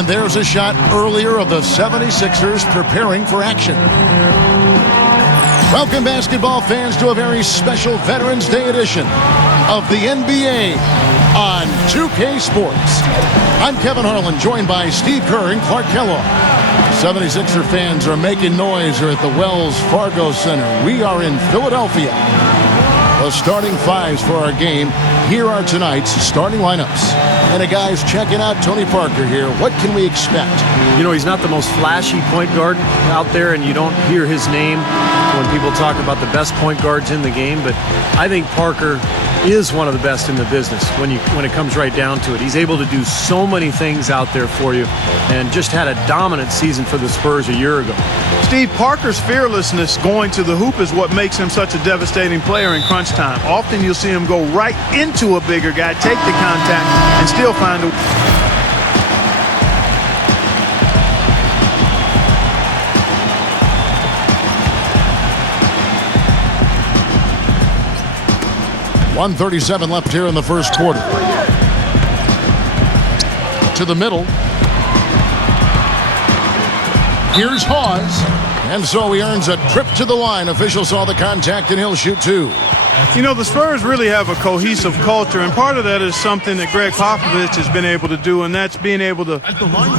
And there's a shot earlier of the 76ers preparing for action. Welcome, basketball fans, to a very special Veterans Day edition of the NBA on 2K Sports. I'm Kevin Harlan, joined by Steve Kerr and Clark Kellogg. 76er fans are making noise here at the Wells Fargo Center. We are in Philadelphia. The starting fives for our game. Here are tonight's starting lineups. And guys, checking out Tony Parker here. What can we expect? You know, he's not the most flashy point guard out there, and you don't hear his name when people talk about the best point guards in the game, but I think Parker is one of the best in the business when it comes right down to it. He's able to do so many things out there for you, and just had a dominant season for the Spurs a year ago. Steve, Parker's fearlessness going to the hoop is what makes him such a devastating player in crunch time. Often you'll see him go right into a bigger guy, take the contact, and still find a... .137 left here in the first quarter. To the middle. Here's Hawes. And so he earns a trip to the line. Official saw the contact, and he'll shoot two. You know, the Spurs really have a cohesive culture, and part of that is something that Greg Popovich has been able to do, and that's being able to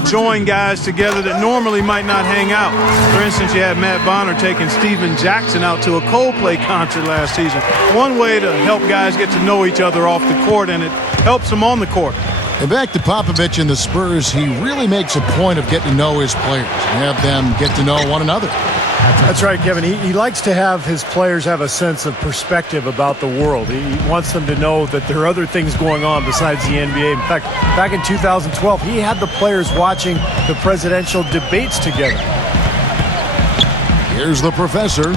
join guys together that normally might not hang out. For instance, you had Matt Bonner taking Steven Jackson out to a Coldplay concert last season. One way to help guys get to know each other off the court, and it helps them on the court. And back to Popovich and the Spurs, he really makes a point of getting to know his players, have them get to know one another. That's right, Kevin. He likes to have his players have a sense of perspective about the world. He wants them to know that there are other things going on besides the NBA. In fact, back in 2012, he had the players watching the presidential debates together. Here's the professor.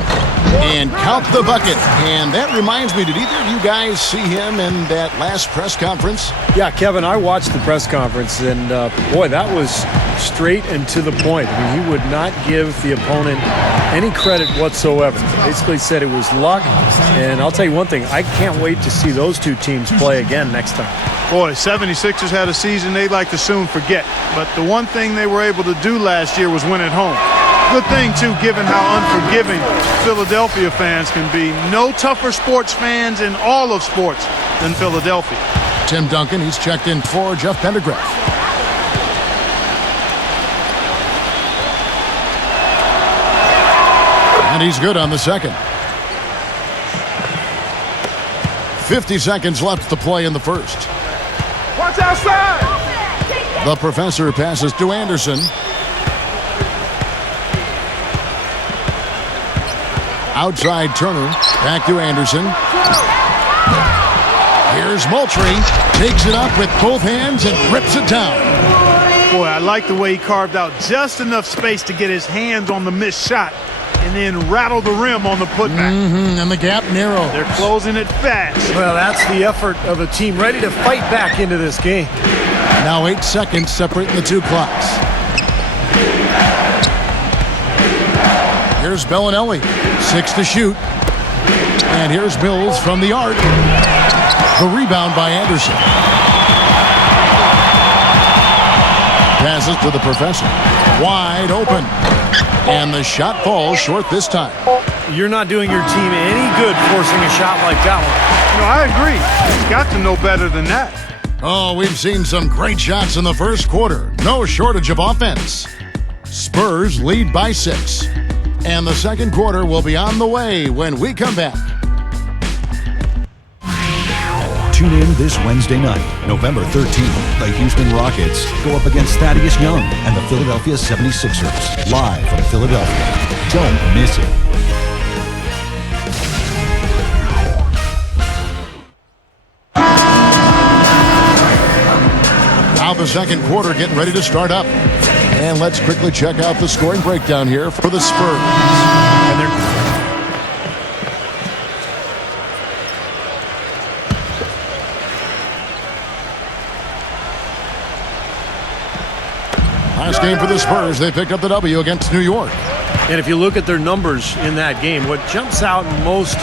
And count the bucket. And that reminds me, did either of you guys see him in that last press conference? Yeah, Kevin, I watched the press conference, and boy, that was straight and to the point. I mean, he would not give the opponent any credit whatsoever. Basically said it was luck, and I'll tell you one thing, I can't wait to see those two teams play again next time. Boy, 76ers had a season they'd like to soon forget, but the one thing they were able to do last year was win at home. Good thing, too, given how unforgiving Philadelphia fans can be. No tougher sports fans in all of sports than Philadelphia. Tim Duncan, he's checked in for Jeff Pendergraft. And he's good on the second. 50 seconds left to play in the first. Watch outside! The professor passes to Anderson. Outside Turner, back to Anderson. Here's Moultrie, takes it up with both hands and rips it down. Boy, I like the way he carved out just enough space to get his hands on the missed shot and then rattle the rim on the putback. And the gap narrows. They're closing it fast. Well, that's the effort of a team ready to fight back into this game. Now 8 seconds separating the two clocks. Here's Bellinelli, 6 to shoot. And here's Mills from the arc. The rebound by Anderson. Passes to the professor. Wide open. And the shot falls short this time. You're not doing your team any good forcing a shot like that one. No, I agree. He's got to know better than that. Oh, we've seen some great shots in the first quarter. No shortage of offense. Spurs lead by 6. And the second quarter will be on the way when we come back. Tune in this Wednesday night, November 13th. The Houston Rockets go up against Thaddeus Young and the Philadelphia 76ers. Live from Philadelphia. Don't miss it. Now the second quarter getting ready to start up. And let's quickly check out the scoring breakdown here for the Spurs. And last game for the Spurs, they picked up the W against New York. And if you look at their numbers in that game, what jumps out most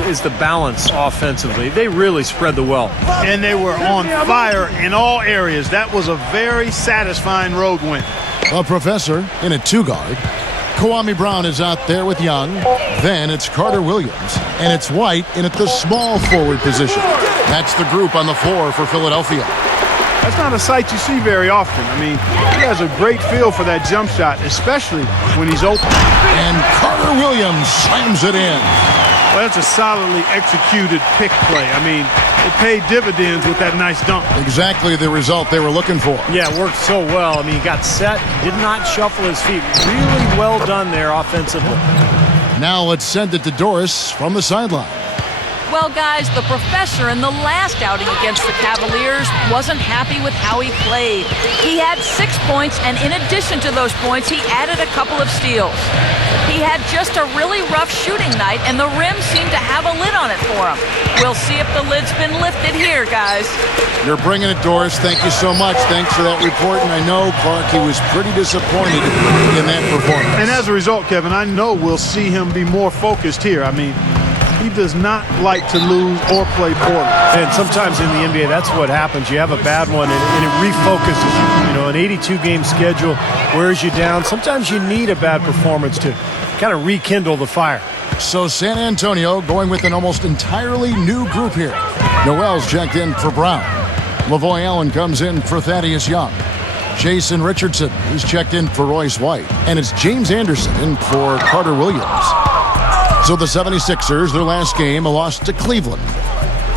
is the balance offensively. They really spread the wealth. And they were on fire in all areas. That was a very satisfying road win. A Professor in a two-guard. Kwame Brown is out there with Young. Then it's Carter Williams. And it's White in at the small forward position. That's the group on the floor for Philadelphia. That's not a sight you see very often. I mean, he has a great feel for that jump shot, especially when he's open. And Carter Williams slams it in. Well, that's a solidly executed pick play. I mean, it paid dividends with that nice dunk. Exactly the result they were looking for. Yeah, it worked so well. I mean, he got set, did not shuffle his feet. Really well done there offensively. Now let's send it to Doris from the sideline. Well, guys, the Professor in the last outing against the Cavaliers wasn't happy with how he played. He had 6 points, and in addition to those points, he added a couple of steals. He had just a really rough shooting night, and the rim seemed to have a lid on it for him. We'll see if the lid's been lifted here, guys. You're bringing it, Doris. Thank you so much. Thanks for that report. And I know, Clark, he was pretty disappointed in that performance. And as a result, Kevin, I know we'll see him be more focused here. I mean, he does not like to lose or play poorly. And sometimes in the NBA, that's what happens. You have a bad one, and it refocuses you. You know, an 82-game schedule wears you down. Sometimes you need a bad performance to kind of rekindle the fire. So San Antonio going with an almost entirely new group here. Noel's checked in for Brown. Lavoy Allen comes in for Thaddeus Young. Jason Richardson is checked in for Royce White. And it's James Anderson in for Carter Williams. So the 76ers, their last game, a loss to Cleveland.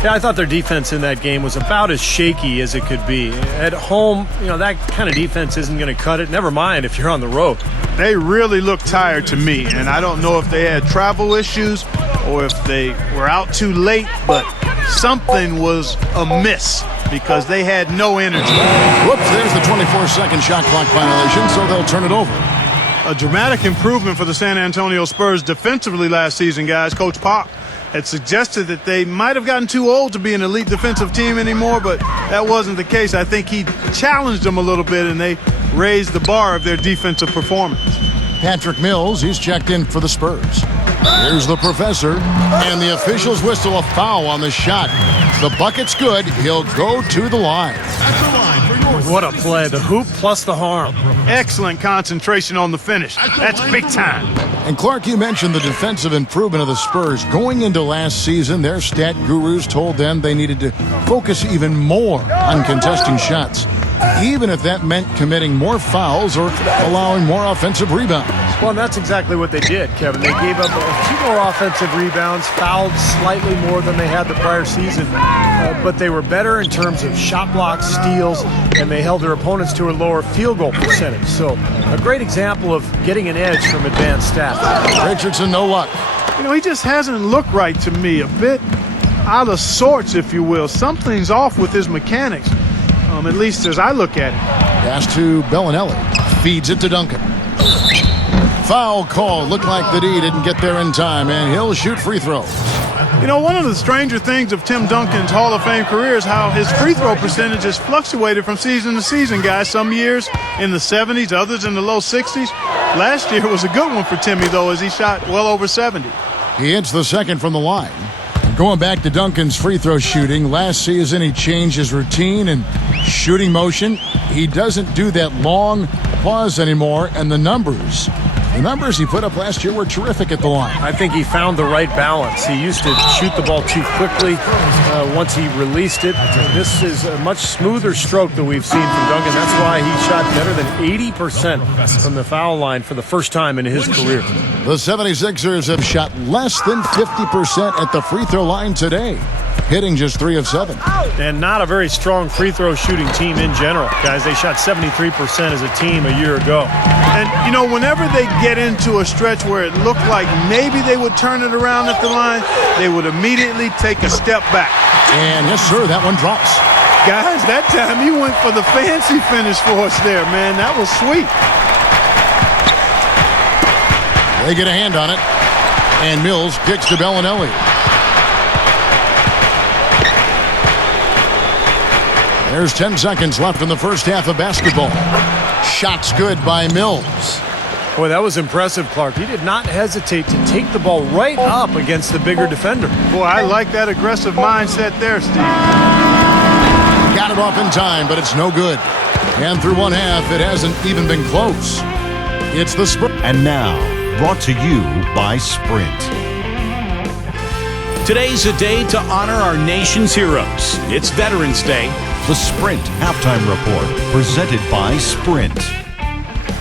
Yeah, I thought their defense in that game was about as shaky as it could be. At home, you know, that kind of defense isn't going to cut it. Never mind if you're on the road. They really look tired to me, and I don't know if they had travel issues or if they were out too late, but something was amiss because they had no energy. Whoops, there's the 24-second shot clock violation, so they'll turn it over. A dramatic improvement for the San Antonio Spurs defensively last season, guys. Coach Pop had suggested that they might have gotten too old to be an elite defensive team anymore, but that wasn't the case. I think he challenged them a little bit, and they raised the bar of their defensive performance. Patrick Mills, he's checked in for the Spurs. Here's the Professor, and the officials whistle a foul on the shot. The bucket's good. He'll go to the line. What a play. The hoop plus the harm. Excellent concentration on the finish. That's big time. And Clark, you mentioned the defensive improvement of the Spurs. Going into last season, their stat gurus told them they needed to focus even more on contesting shots, even if that meant committing more fouls or allowing more offensive rebounds. Well, and that's exactly what they did, Kevin. They gave up a few more offensive rebounds, fouled slightly more than they had the prior season, but they were better in terms of shot blocks, steals, and they held their opponents to a lower field goal percentage. So a great example of getting an edge from advanced stats. Richardson, no luck. You know, he just hasn't looked right to me. A bit out of sorts, if you will. Something's off with his mechanics, at least as I look at it. Pass to Bellinelli. Feeds it to Duncan. Foul call. Looked like the D didn't get there in time, and he'll shoot free throws. You know, one of the stranger things of Tim Duncan's Hall of Fame career is how his free throw percentage has fluctuated from season to season, guys. Some years in the 70s, others in the low 60s. Last year was a good one for Timmy, though, as he shot well over 70. He hits the second from the line. Going back to Duncan's free throw shooting, last season he changed his routine and shooting motion. He doesn't do that long pause anymore, and the numbers he put up last year were terrific at the line. I think he found the right balance. He used to shoot the ball too quickly once he released it. This is a much smoother stroke that we've seen from Duncan. That's why he shot better than 80% from the foul line for the first time in his career. The 76ers have shot less than 50% at the free throw line today, hitting just 3 of 7. And not a very strong free throw shooting team in general. Guys, they shot 73% as a team a year ago. And, you know, whenever they get into a stretch where it looked like maybe they would turn it around at the line, they would immediately take a step back. And yes, sir, that one drops. Guys, that time he went for the fancy finish for us there, man. That was sweet. They get a hand on it, and Mills kicks to Bellinelli. There's 10 seconds left in the first half of basketball. Shots good by Mills. Boy, that was impressive, Clark. He did not hesitate to take the ball right up against the bigger defender. Boy, I like that aggressive mindset there, Steve. Got it off in time, but it's no good. And through one half, it hasn't even been close. It's the Spurs. And now, brought to you by Sprint. Today's a day to honor our nation's heroes. It's Veterans Day. The Sprint Halftime Report, presented by Sprint.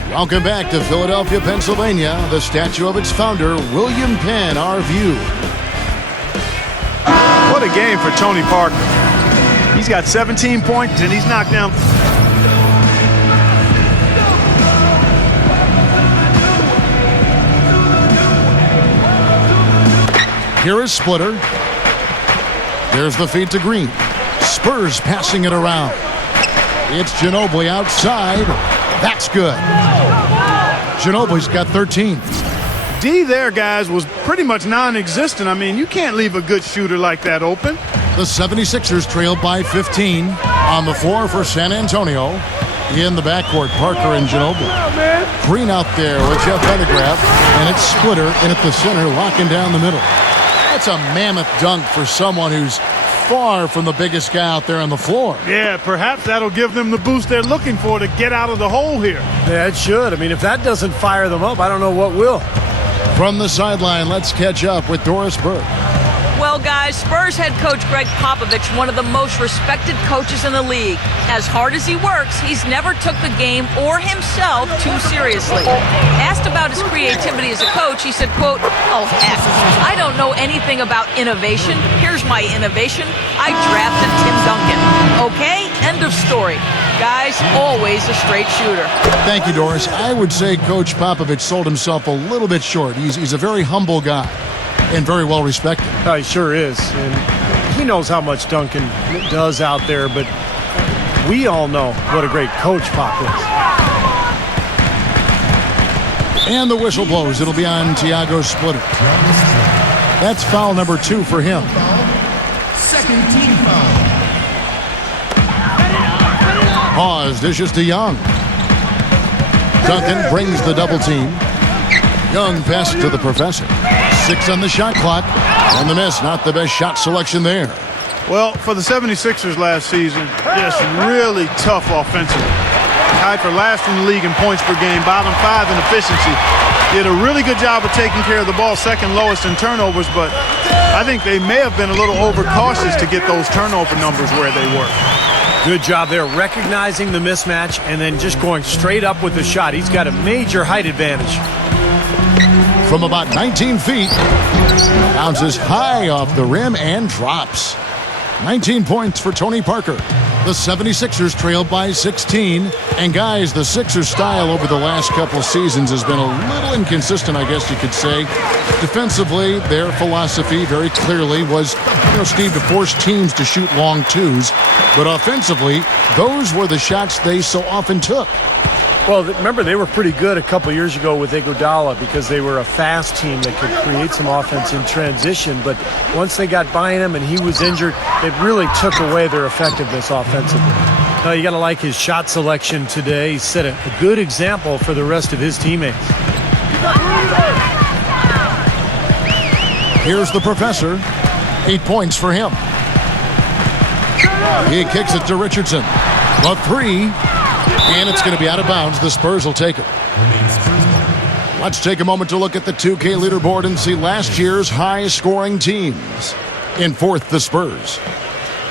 Welcome back to Philadelphia, Pennsylvania. The statue of its founder, William Penn, our view. What a game for Tony Parker. He's got 17 points and he's knocked down. Here is Splitter. There's the feed to Green. Spurs passing it around. It's Ginobili outside. That's good. Ginobili's got 13. D there, guys, was pretty much non-existent. I mean, you can't leave a good shooter like that open. The 76ers trailed by 15 on the floor for San Antonio. In the backcourt, Parker and Ginobili. Green out there with Jeff Pendergraft, and it's Splitter in at the center, locking down the middle. That's a mammoth dunk for someone who's far from the biggest guy out there on the floor. Yeah, perhaps that'll give them the boost they're looking for to get out of the hole here. Yeah, it should. I mean, if that doesn't fire them up, I don't know what will. From the sideline, let's catch up with Doris Burke. Well, guys, Spurs head coach Greg Popovich, one of the most respected coaches in the league. As hard as he works, he's never took the game or himself too seriously. Asked about his creativity as a coach, he said, quote, "Oh, heck, I don't know anything about innovation. Here's my innovation. I drafted Tim Duncan." Okay, end of story. Guys, always a straight shooter. Thank you, Doris. I would say Coach Popovich sold himself a little bit short. He's a very humble guy and very well respected. He sure is. And he knows how much Duncan does out there, but we all know what a great coach Pop is. And the whistle blows. It'll be on Thiago Splitter. That's foul number 2 for him. Second team foul. Pause, dishes to Young. Duncan brings the double team. Young pass to the professor. 6 on the shot clock. And the miss, not the best shot selection there. Well, for the 76ers last season, just really tough offensively. Tied for last in the league in points per game, bottom 5 in efficiency. Did a really good job of taking care of the ball, second lowest in turnovers, but I think they may have been a little overcautious to get those turnover numbers where they were. Good job there, recognizing the mismatch and then just going straight up with the shot. He's got a major height advantage. From about 19 feet, bounces high off the rim and drops. 19 points for Tony Parker. The 76ers trailed by 16. And guys, the Sixers style over the last couple of seasons has been a little inconsistent, I guess you could say. Defensively, their philosophy very clearly was, Steve, to force teams to shoot long twos. But offensively, those were the shots they so often took. Well, remember, they were pretty good a couple years ago with Iguodala because they were a fast team that could create some offense in transition. But once they got by him and he was injured, it really took away their effectiveness offensively. Now, you got to like his shot selection today. He set a good example for the rest of his teammates. Here's the professor. 8 points for him. He kicks it to Richardson. A 3. And it's going to be out of bounds. The Spurs will take it. Let's take a moment to look at the 2K leaderboard and see last year's high-scoring teams. In fourth, the Spurs.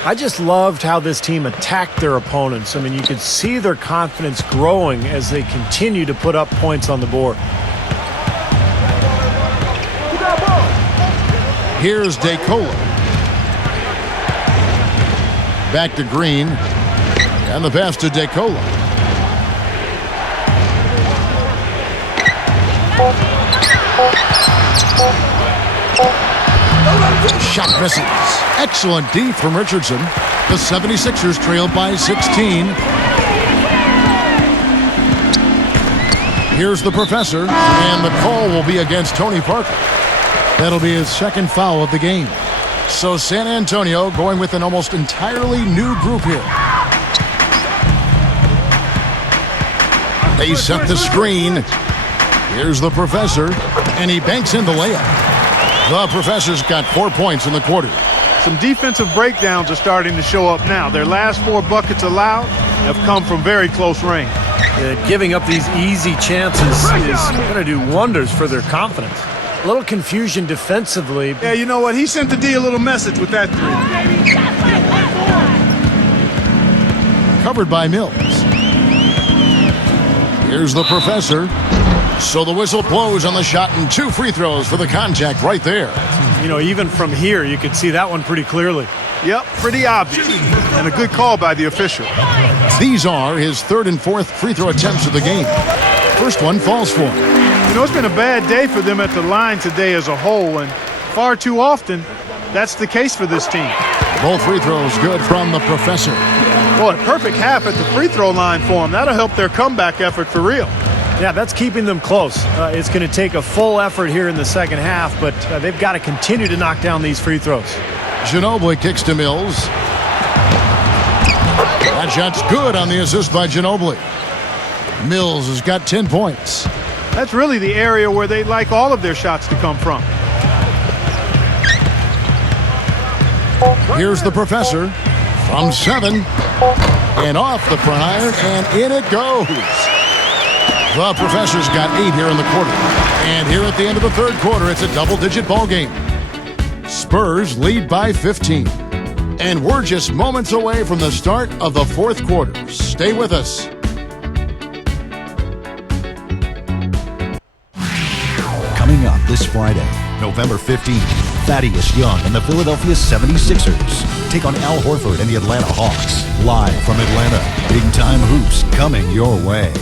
I just loved how this team attacked their opponents. I mean, you could see their confidence growing as they continue to put up points on the board. Here's DeCola. Back to Green. And the pass to DeCola. Shot misses. Excellent D from Richardson. The 76ers trailed by 16. Here's the professor, and the call will be against Tony Parker. That'll be his second foul of the game. So San Antonio going with an almost entirely new group here. They set the screen. Here's the professor, and he banks in the layup. The professor's got 4 points in the quarter. Some defensive breakdowns are starting to show up now. Their last 4 buckets allowed have come from very close range. Giving up these easy chances is going to do wonders for their confidence. A little confusion defensively. Yeah, you know what? He sent the D a little message with that 3. Covered by Mills. Here's the professor. So the whistle blows on the shot and 2 free throws for the contact right there. You know, even from here, you could see that one pretty clearly. Yep, pretty obvious. And a good call by the official. These are his 3rd and 4th free throw attempts of the game. First one falls for him. You know, it's been a bad day for them at the line today as a whole, and far too often, that's the case for this team. Both free throws good from the professor. Boy, perfect half at the free throw line for them. That'll help their comeback effort for real. Yeah, that's keeping them close. It's going to take a full effort here in the second half, but they've got to continue to knock down these free throws. Ginobili kicks to Mills. That shot's good on the assist by Ginobili. Mills has got 10 points. That's really the area where they like all of their shots to come from. Here's the professor from 7 and off the front iron, and in it goes. The professor's got 8 here in the quarter. And here at the end of the 3rd quarter, it's a double-digit ball game. Spurs lead by 15. And we're just moments away from the start of the 4th quarter. Stay with us. Coming up this Friday, November 15th, Thaddeus Young and the Philadelphia 76ers take on Al Horford and the Atlanta Hawks. Live from Atlanta, big-time hoops coming your way.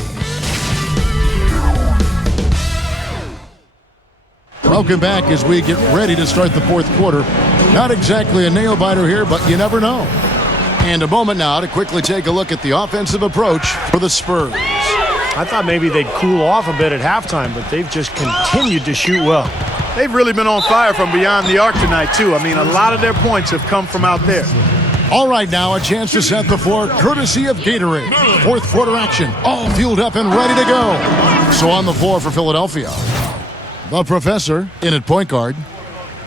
Welcome back as we get ready to start the 4th quarter. Not exactly a nail-biter here, but you never know. And a moment now to quickly take a look at the offensive approach for the Spurs. I thought maybe they'd cool off a bit at halftime, but they've just continued to shoot well. They've really been on fire from beyond the arc tonight, too. I mean, a lot of their points have come from out there. All right, now a chance to set the floor courtesy of Gatorade. 4th quarter action, all fueled up and ready to go. So on the floor for Philadelphia, the professor in at point guard.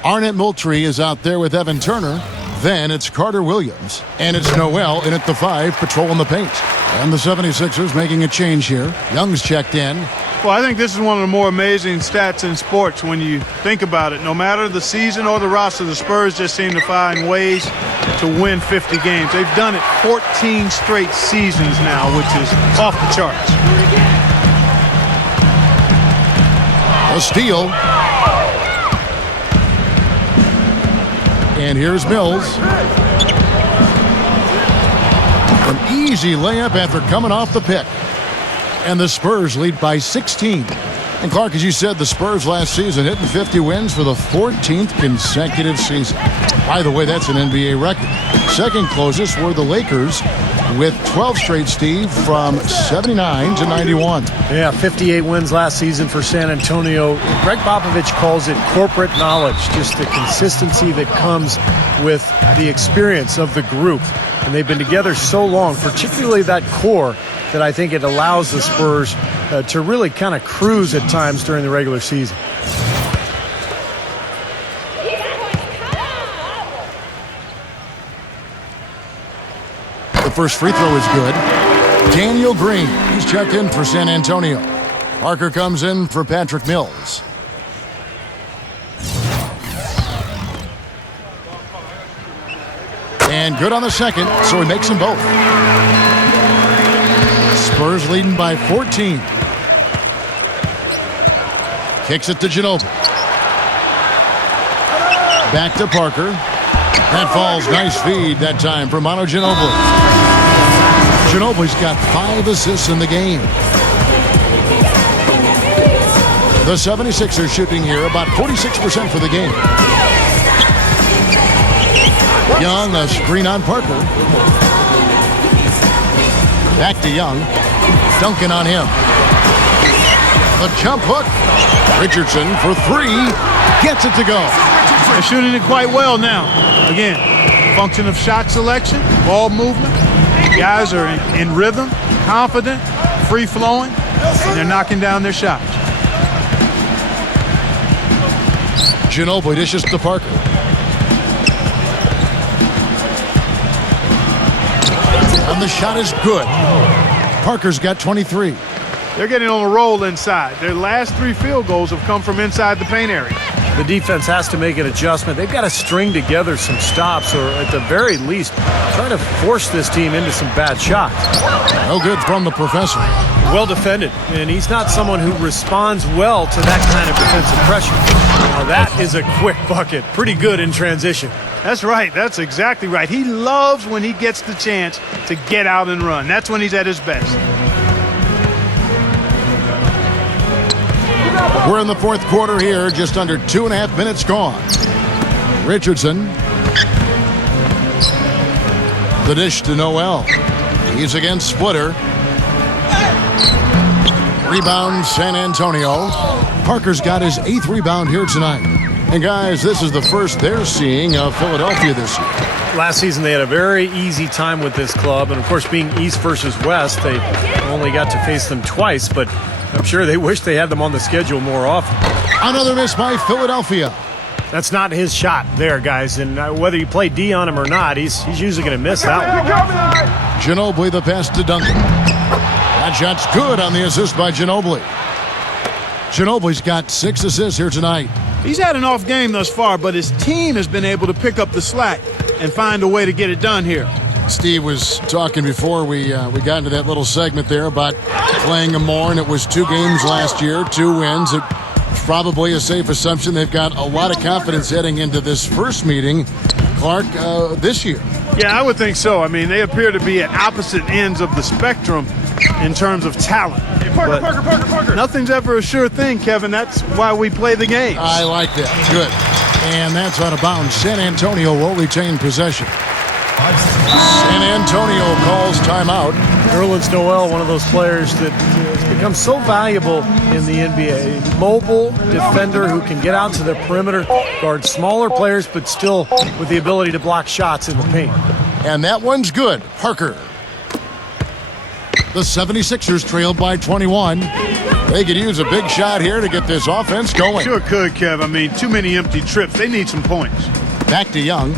Arnett Moultrie is out there with Evan Turner. Then it's Carter Williams. And it's Noel in at the 5, patrolling the paint. And the 76ers making a change here. Young's checked in. Well, I think this is one of the more amazing stats in sports when you think about it. No matter the season or the roster, the Spurs just seem to find ways to win 50 games. They've done it 14 straight seasons now, which is off the charts. A steal. And here's Mills. An easy layup after coming off the pick. And the Spurs lead by 16. And Clark, as you said, the Spurs last season hitting 50 wins for the 14th consecutive season. By the way, that's an NBA record. Second closest were the Lakers with 12 straight, Steve, from 79 to 91. Yeah, 58 wins last season for San Antonio. Greg Popovich calls it corporate knowledge, just the consistency that comes with the experience of the group. And they've been together so long, particularly that core, that I think it allows the Spurs to really kind of cruise at times during the regular season. The first free throw is good. Daniel Green, he's checked in for San Antonio. Parker comes in for Patrick Mills. And good on the second, so he makes them both. Spurs leading by 14. Kicks it to Ginobili. Back to Parker. That falls. Nice feed that time for Manu Ginobili. Ginobili's got 5 assists in the game. The 76ers shooting here about 46% for the game. Young, a screen on Parker. Back to Young. Duncan on him. The jump hook. Richardson for 3. Gets it to go. They're shooting it quite well now. Again, function of shot selection, ball movement. Guys are in rhythm, confident, free-flowing, and they're knocking down their shots. Ginobili dishes to Parker. And the shot is good. Parker's got 23. They're getting on a roll inside. Their last 3 field goals have come from inside the paint area. The defense has to make an adjustment. They've got to string together some stops, or at the very least, try to force this team into some bad shots. No good from the professor. Well defended, and he's not someone who responds well to that kind of defensive pressure. Now that is a quick bucket. Pretty good in transition. That's right. That's exactly right. He loves when he gets the chance to get out and run. That's when he's at his best. We're in the fourth quarter here, just under 2.5 minutes gone. Richardson. The dish to Noel. He's against Splitter. Rebound, San Antonio. Parker's got his 8th rebound here tonight. And guys, this is the first they're seeing of Philadelphia this year. Last season they had a very easy time with this club, and of course being East versus West, they only got to face them twice, but I'm sure they wish they had them on the schedule more often. Another miss by Philadelphia. That's not his shot there, guys, and whether you play D on him or not, he's usually going to miss that one. Ginobili the pass to Duncan. That shot's good on the assist by Ginobili. Ginobili's got 6 assists here tonight. He's had an off game thus far, but his team has been able to pick up the slack and find a way to get it done here. Steve was talking before we got into that little segment there about playing them more, and it was 2 games last year, 2 wins. It's probably a safe assumption they've got a lot of confidence heading into this first meeting, Clark, this year. Yeah, I would think so. I mean, they appear to be at opposite ends of the spectrum in terms of talent. Hey, Parker. Nothing's ever a sure thing, Kevin. That's why we play the game. I like that. Good. And that's out of bounds. San Antonio will retain possession. San Antonio calls timeout. Nerlens Noel, one of those players that has become so valuable in the NBA. Mobile defender who can get out to the perimeter, guard smaller players, but still with the ability to block shots in the paint. And that one's good. Parker. The 76ers trailed by 21. They could use a big shot here to get this offense going. Sure could, Kev. I mean, too many empty trips. They need some points. Back to Young.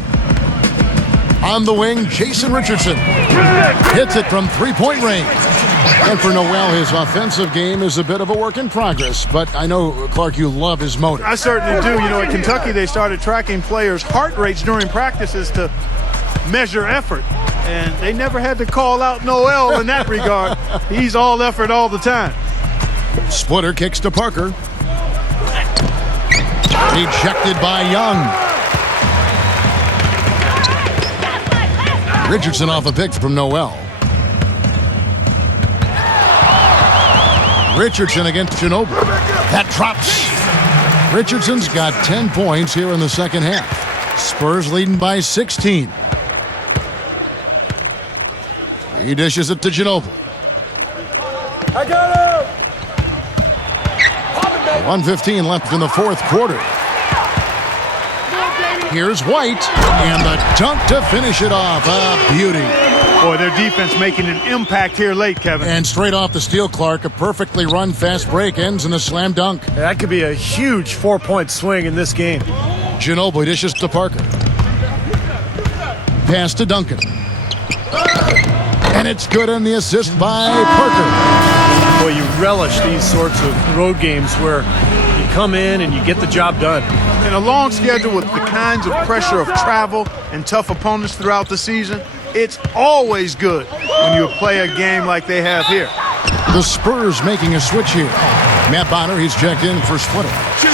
On the wing, Jason Richardson hits it from 3-point range. And for Noel, his offensive game is a bit of a work in progress, but I know, Clark, you love his motor. I certainly do. You know, at Kentucky, they started tracking players' heart rates during practices to measure effort, and they never had to call out Noel in that regard. He's all effort all the time. Splitter kicks to Parker. Ejected by Young. Richardson off a pick from Noel. Richardson against Ginobili. That drops. Richardson's got 10 points here in the second half. Spurs leading by 16. He dishes it to Ginobili. I got him! 1:15 left in the fourth quarter. Here's White, and the dunk to finish it off. A beauty. Boy, their defense making an impact here late, Kevin. And straight off the steal, Clark, a perfectly run fast break ends in a slam dunk. That could be a huge 4-point swing in this game. Ginobili dishes to Parker. Pass to Duncan. And it's good on the assist by Parker. Boy, you relish these sorts of road games where you come in and you get the job done. In a long schedule with the kinds of pressure of travel and tough opponents throughout the season, it's always good when you play a game like they have here. The Spurs making a switch here. Matt Bonner, he's checked in for Splitter.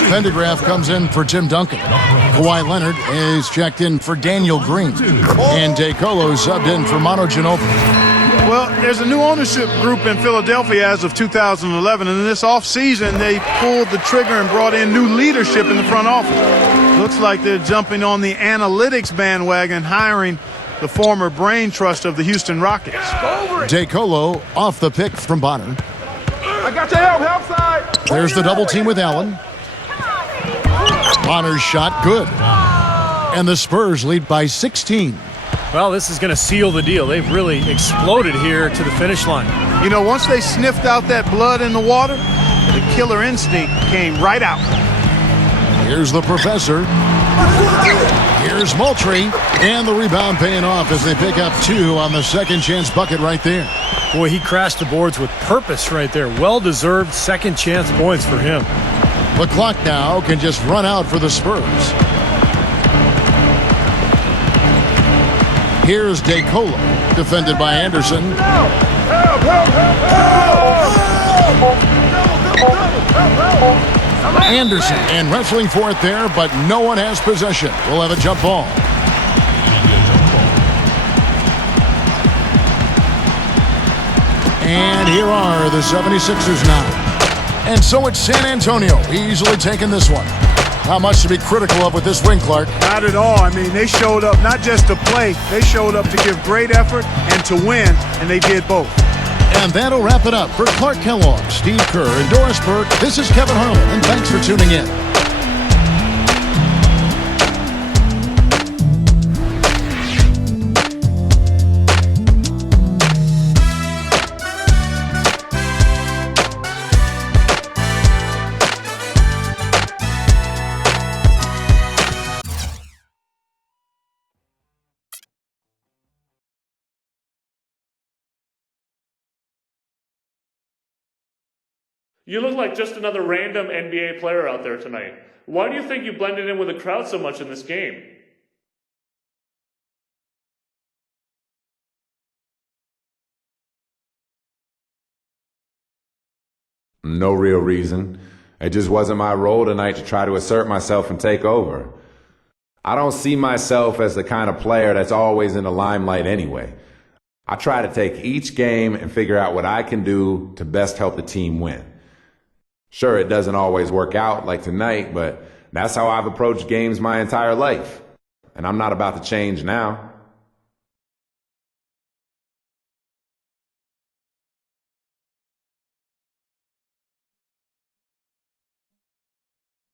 Pendergraph comes in for Tim Duncan. Kawhi Leonard is checked in for Daniel Green. And DeColo subbed in for Manu Ginobili. Well, there's a new ownership group in Philadelphia as of 2011, and in this offseason, they pulled the trigger and brought in new leadership in the front office. Looks like they're jumping on the analytics bandwagon, hiring the former brain trust of the Houston Rockets. DeColo off the pick from Bonner. I got your help side. There's the double team with Allen. Bonner's shot good. And the Spurs lead by 16. Well, this is going to seal the deal. They've really exploded here to the finish line. You know, once they sniffed out that blood in the water, the killer instinct came right out. Here's the professor. Here's Moultrie. And the rebound paying off as they pick up 2 on the second chance bucket right there. Boy, he crashed the boards with purpose right there. Well-deserved second chance points for him. The clock now can just run out for the Spurs. Here's DeColo, defended by Anderson. Anderson and wrestling for it there, but no one has possession. We'll have a jump ball. And here are the 76ers now. And so it's San Antonio, easily taking this one. Not much to be critical of with this win, Clark. Not at all. I mean, they showed up not just to play, they showed up to give great effort and to win, and they did both. And that'll wrap it up for Clark Kellogg, Steve Kerr, and Doris Burke. This is Kevin Harlan, and thanks for tuning in. You look like just another random NBA player out there tonight. Why do you think you blended in with the crowd so much in this game? No real reason. It just wasn't my role tonight to try to assert myself and take over. I don't see myself as the kind of player that's always in the limelight anyway. I try to take each game and figure out what I can do to best help the team win. Sure, it doesn't always work out like tonight, but that's how I've approached games my entire life. And I'm not about to change now.